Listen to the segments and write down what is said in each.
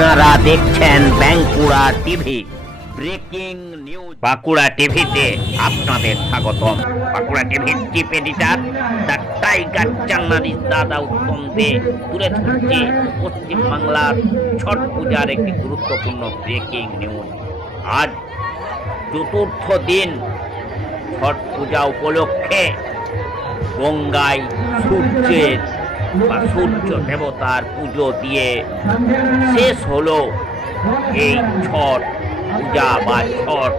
আপনারা দেখছেন Bankura TV. Breaking news. Bankura টিভিতে আপনাদের স্বাগতম। বাঁকুড়া টিভির chief editor the tiger journalist দাদা উত্তম দে তুলে ধরছে পশ্চিমবাংলার ছট পূজার একটি গুরুত্বপূর্ণ ব্রেকিং নিউজ। আজ চতুর্থ দিন ছট পূজা উপলক্ষে গঙ্গায় সূর্যের বা সূর্য দেবতার পুজো দিয়ে শেষ হলো এই ছট পূজা বা ছট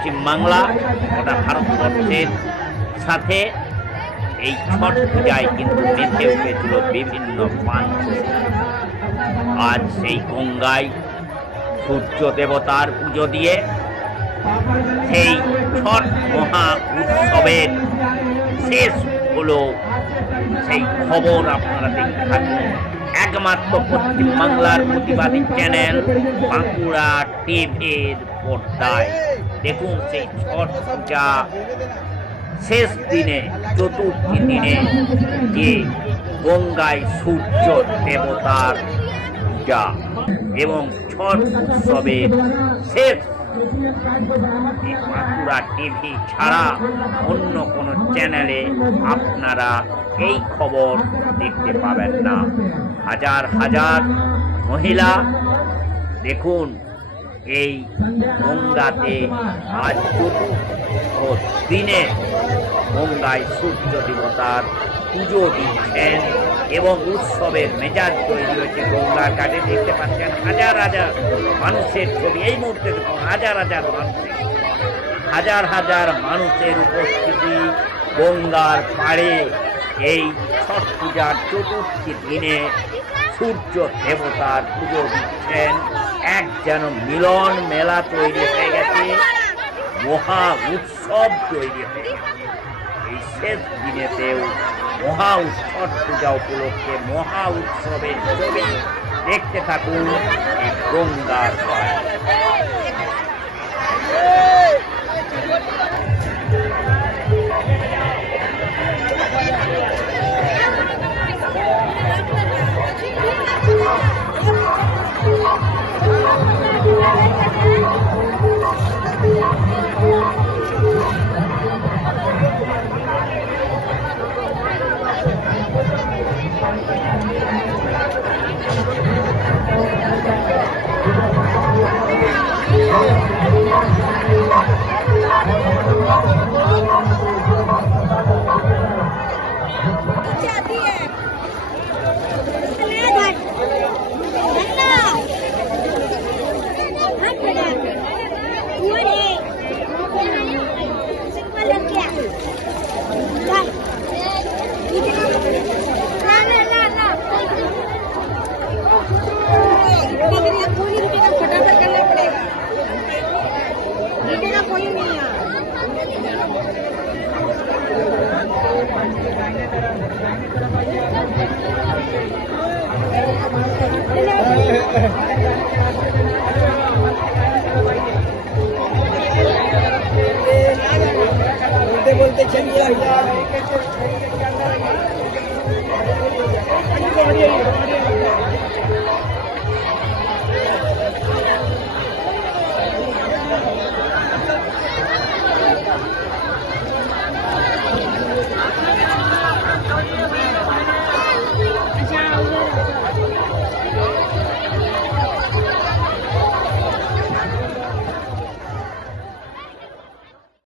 পশ্চিমবাংলা গোটা ভারতবর্ষের সাথে এই ছট পূজায় কিন্তু মেতে উঠেছিল বিভিন্ন প্রান্ত আজ সেই গঙ্গায় সূর্য দেবতার পুজো দিয়ে সেই ছট মহা উৎসবের শেষ হলো সেই খবর আপনারা দেখতে থাকুন। একমাত্র পশ্চিমবাংলার প্রতিবাদী চ্যানেল বাঁকুড়া টিভির পর্দায়। দেখুন সেই ছট পূজা শেষ দিনে, চতুর্থী দিনে যে গঙ্গায় সূর্য দেবতার পূজা এবং ছট উৎসবের শেষ বাঁকুড়া টিভি ছাড়া অন্য কোনো চ্যানেলে আপনারা এই খবর দেখতে পাবেন না। হাজার হাজার মহিলা, দেখুন। এই গঙ্গাতে আজ চতুর্থ দিনে গঙ্গায় সূর্য দেবতার পুজো দিচ্ছেন এবং উৎসবের মেজাজ তৈরি হয়েছে গঙ্গার কাছে। দেখতে পাচ্ছেন হাজার হাজার মানুষের ছবি। এই মুহূর্তে দেখুন, হাজার হাজার মানুষের হাজার হাজার মানুষের উপস্থিতি গঙ্গার পাড়ে এই ছট পূজার চতুর্থী দিনে সূর্য দেবতার পুজো দিচ্ছেন। এক যেন মিলন মেলা তৈরি হয়ে গেছে। মহা উৎসব তৈরি হয়ে গেছে। এই শেষ দিনেতেও মহা উৎসব পূজা উপলক্ষে মহা উৎসবের ছবি দেখতে থাকুন এই গঙ্গার পাড়ে जाती कोई नहीं बोलते बोलते चलिए बढ़िया